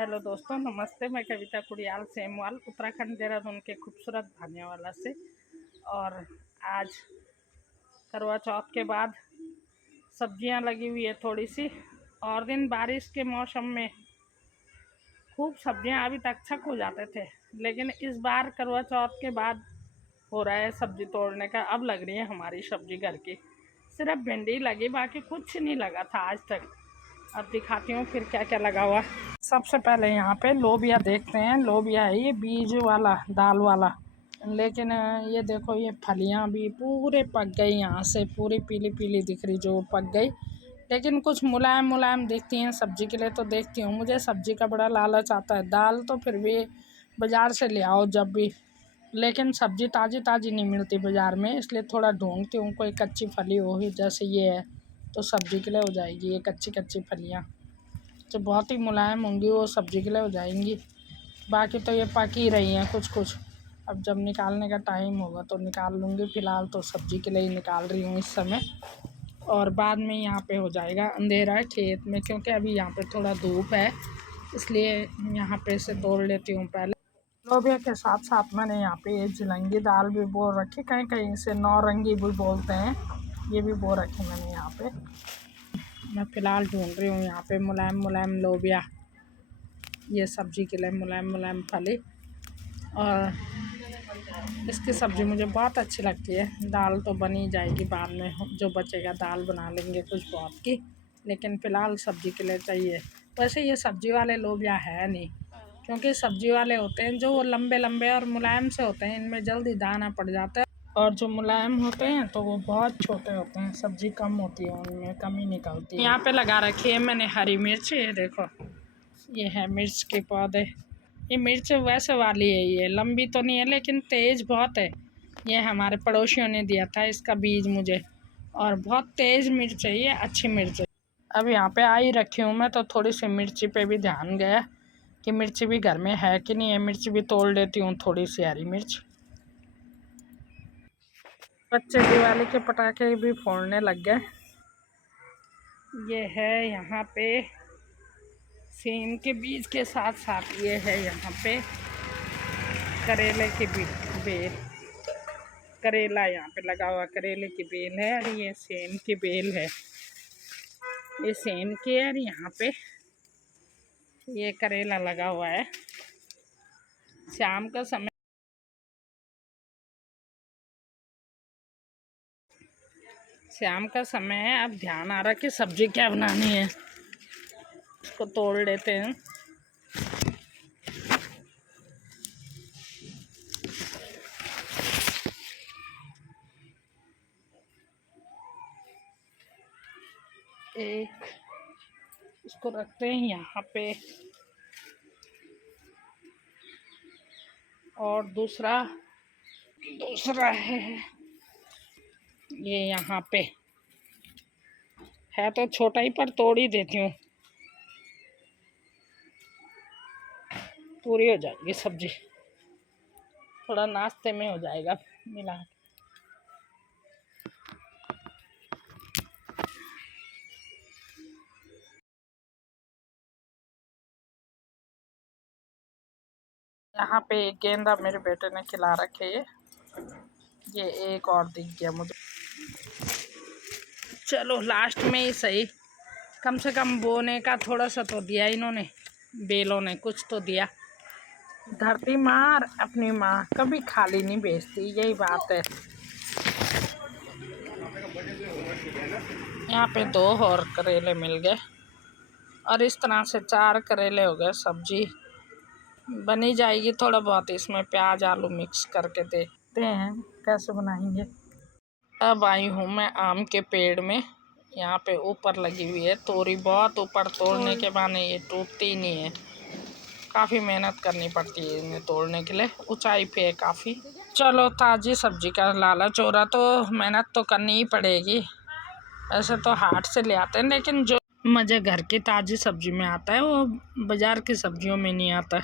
Hello दोस्तों, नमस्ते। मैं कविता कुड़ियाल सेमवाल, उत्तराखंड देहरादून के खूबसूरत भानेवाला से। और आज करवा चौथ के बाद सब्जियां लगी हुई है थोड़ी सी। और दिन बारिश के मौसम में खूब सब्जियां अभी तक छक हो जाते थे, लेकिन इस बार करवा चौथ के बाद हो रहा है सब्जी तोड़ने का। अब लग रही है हमारी सब्जी घर की। सिर्फ भिंडी लगी, बाकी कुछ नहीं लगा था आज तक। अब दिखाती हूँ फिर क्या क्या लगा हुआ। सबसे पहले यहाँ पे लोबिया देखते हैं। लोबिया है ये बीज वाला, दाल वाला, लेकिन ये देखो ये फलियाँ भी पूरे पक गई। यहाँ से पूरी पीली पीली दिख रही, जो पक गई, लेकिन कुछ मुलायम मुलायम दिखती हैं। सब्जी के लिए तो देखती हूँ, मुझे सब्जी का बड़ा लालच आता है। दाल तो फिर भी बाज़ार से ले आओ जब भी, लेकिन सब्जी ताज़ी ताज़ी नहीं मिलती बाज़ार में, इसलिए थोड़ा ढूंढती हूँ कोई कच्ची फली हो ही। जैसे ये है तो सब्जी के लिए हो जाएगी। ये कच्ची कच्ची फलियाँ जो बहुत ही मुलायम होंगी वो सब्जी के लिए हो जाएंगी। बाकी तो ये पक ही रही हैं कुछ कुछ। अब जब निकालने का टाइम होगा तो निकाल लूँगी। फ़िलहाल तो सब्जी के लिए ही निकाल रही हूँ इस समय। और बाद में यहाँ पे हो जाएगा अंधेरा है खेत में, क्योंकि अभी यहाँ पे थोड़ा धूप है, इसलिए यहाँ पे से तोड़ लेती हूँ पहले। लोबिया के साथ साथ मैंने यहाँ पे ये चिलंगी दाल भी बो रखी, कहीं कहीं से नौरंगी भी बोलते हैं, ये भी बो रखी मैंने यहाँ पे। मैं फ़िलहाल ढूंढ रही हूँ यहाँ पे मुलायम मुलायम लोबिया, ये सब्ज़ी के लिए मुलायम मुलायम फली। और इसकी सब्ज़ी मुझे बहुत अच्छी लगती है। दाल तो बनी जाएगी बाद में, जो बचेगा दाल बना लेंगे कुछ बहुत की, लेकिन फ़िलहाल सब्ज़ी के लिए चाहिए। वैसे ये सब्ज़ी वाले लोबिया है नहीं, क्योंकि सब्ज़ी वाले होते हैं जो लंबे लंबे और मुलायम से होते हैं, इनमें जल्दी दाना पड़ जाता है। और जो मुलायम होते हैं तो वो बहुत छोटे होते हैं, सब्ज़ी कम होती है उनमें, कम ही निकलती है। यहाँ पे लगा रखी है मैंने हरी मिर्च, ये देखो ये है मिर्च के पौधे। ये मिर्च वैसे वाली है, ये लंबी तो नहीं है लेकिन तेज़ बहुत है। ये हमारे पड़ोसियों ने दिया था इसका बीज मुझे, और बहुत तेज़ मिर्च है ये, अच्छी मिर्च है। अब यहाँ पे आई रखी हूँ मैं, तो थोड़ी सी मिर्ची पे भी ध्यान गया कि मिर्ची भी घर में है कि नहीं है। मिर्च भी तोड़ लेती हूँ, थोड़ी सी हरी मिर्च। बच्चे दिवाली के पटाखे भी फोड़ने लग गए। ये है यहाँ पे सेम के बीज के साथ साथ ये है यहाँ पे करेले की बेल। करेला यहाँ पे लगा हुआ, करेले की बेल है, और ये सेम की बेल है। ये सेम की है, और यहाँ पे ये करेला लगा हुआ है। शाम का समय, शाम का समय है। अब ध्यान आ रहा कि सब्जी क्या बनानी है, इसको तोड़ लेते हैं। एक इसको रखते हैं यहाँ पे, और दूसरा है ये यहाँ पे है, तो छोटा ही पर तोड़ ही देती हूँ, पूरी हो जाएगी सब्जी। थोड़ा नाश्ते में हो जाएगा मिला। यहाँ पे एक गेंदा मेरे बेटे ने खिला रखे ये एक और दिख गया मुझे। चलो लास्ट में ही सही, कम से कम बोने का थोड़ा सा तो दिया इन्होंने, बेलों ने कुछ तो दिया। धरती माँ और अपनी माँ कभी खाली नहीं भेजती, यही बात है। यहाँ पे 2 और करेले मिल गए, और इस तरह से 4 करेले हो गए। सब्जी बनी जाएगी। थोड़ा बहुत इसमें प्याज आलू मिक्स करके देखते हैं कैसे बनाएंगे। अब आई हूँ मैं आम के पेड़ में। यहाँ पे ऊपर लगी हुई है तोरी, बहुत ऊपर, तोड़ने के बहाने ये टूटती ही नहीं है। काफ़ी मेहनत करनी पड़ती है इन्हें तोड़ने के लिए, ऊंचाई पे है काफ़ी। चलो, ताज़ी सब्जी का लालच हो रहा तो मेहनत तो करनी ही पड़ेगी। ऐसे तो हाट से ले आते हैं, लेकिन जो मज़े घर की ताज़ी सब्जी में आता है वो बाज़ार की सब्जियों में नहीं आता।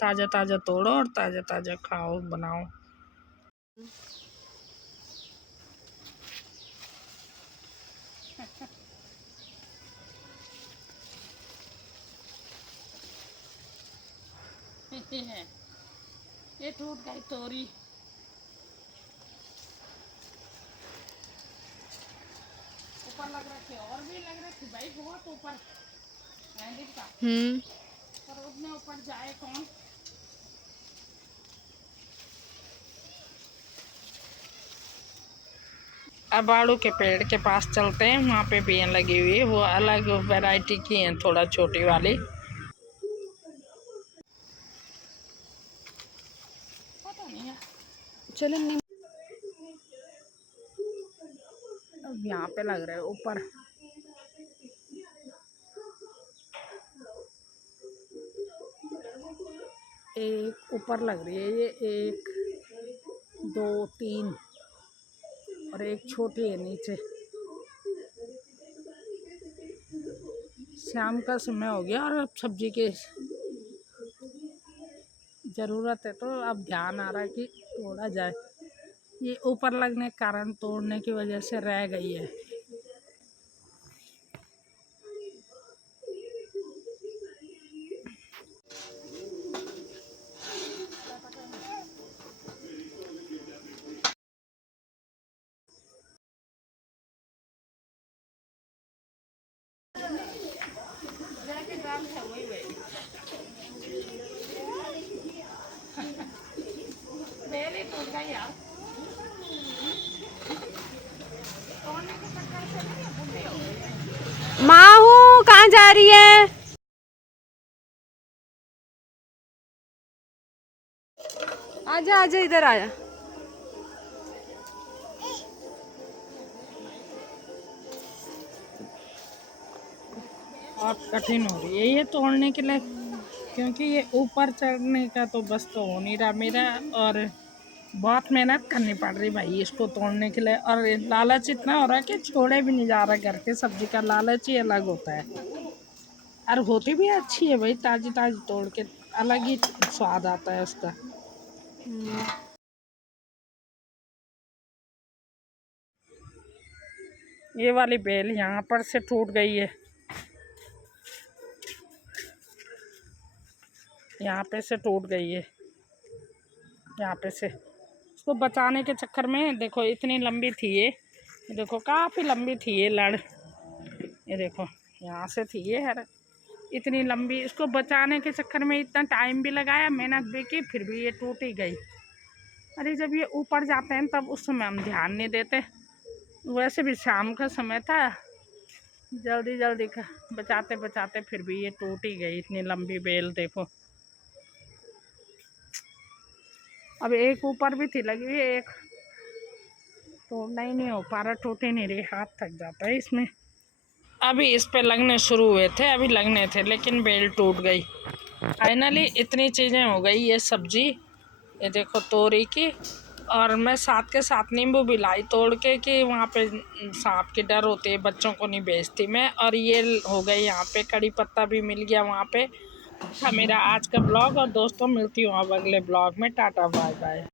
ताज़ा ताज़ा तोड़ो और ताज़ा ताज़ा खाओ, बनाओ। ये है, ये टूट गई तोरी। ऊपर लग रखी और भी लग रही थी भाई, बहुत ऊपर है का। पर उतने ऊपर जाए कौन। अब आड़ू के पेड़ के पास चलते हैं, वहाँ पे बेल लगी हुई है, वो अलग वैरायटी की हैं, थोड़ा छोटी वाली। पता नहीं है, चलो नहीं। अब यहाँ पे लग रहा है ऊपर। एक ऊपर लग रही है, ये 1 2 3 और एक छोटी है नीचे। शाम का समय हो गया और अब सब्जी की ज़रूरत है, तो अब ध्यान आ रहा है कि तोड़ा जाए। ये ऊपर लगने के कारण तोड़ने की वजह से रह गई है। माँ हूँ, कहाँ जा रही है? आजा आजा, इधर आया। बहुत कठिन हो रही है ये तोड़ने के लिए, क्योंकि ये ऊपर चढ़ने का तो बस तो हो नहीं रहा मेरा, और बहुत मेहनत करनी पड़ रही भाई इसको तोड़ने के लिए। और लालच इतना हो रहा है कि छोड़े भी नहीं जा रहा। घर के सब्जी का लालच ही अलग होता है, और होती भी अच्छी है भाई, ताज़ी ताज़ी तोड़ के अलग ही स्वाद आता है उसका। ये वाली बेल यहाँ पर से टूट गई है, यहाँ पे से टूट गई है, यहाँ पे से। इसको बचाने के चक्कर में देखो इतनी लंबी थी ये देखो काफ़ी लंबी थी ये लड़, ये देखो यहाँ से थी ये हर इतनी लंबी। इसको बचाने के चक्कर में इतना टाइम भी लगाया, मेहनत भी की, फिर भी ये टूट ही गई। अरे जब ये ऊपर जाते हैं तब उस समय हम ध्यान नहीं देते। वैसे भी शाम का समय था, जल्दी जल्दी बचाते बचाते फिर भी ये टूट ही गई। इतनी लंबी बेल देखो। अब एक ऊपर भी थी लगी हुई, एक तोड़ना ही नहीं हो पा रहा, टूट ही नहीं रही, हाथ थक जाता है इसमें। अभी इस पे लगने शुरू हुए थे, अभी लगने थे, लेकिन बेल टूट गई। फाइनली इतनी चीज़ें हो गई ये सब्जी, ये देखो तोरी की। और मैं साथ के साथ नींबू भी लाई तोड़ के, कि वहाँ पे सांप की डर होती है, बच्चों को नहीं बेचती मैं। और ये हो गई यहाँ पे कड़ी पत्ता भी मिल गया वहाँ पे। था मेरा आज का ब्लॉग, और दोस्तों मिलती हूँ अब अगले ब्लॉग में। Tata bye bye.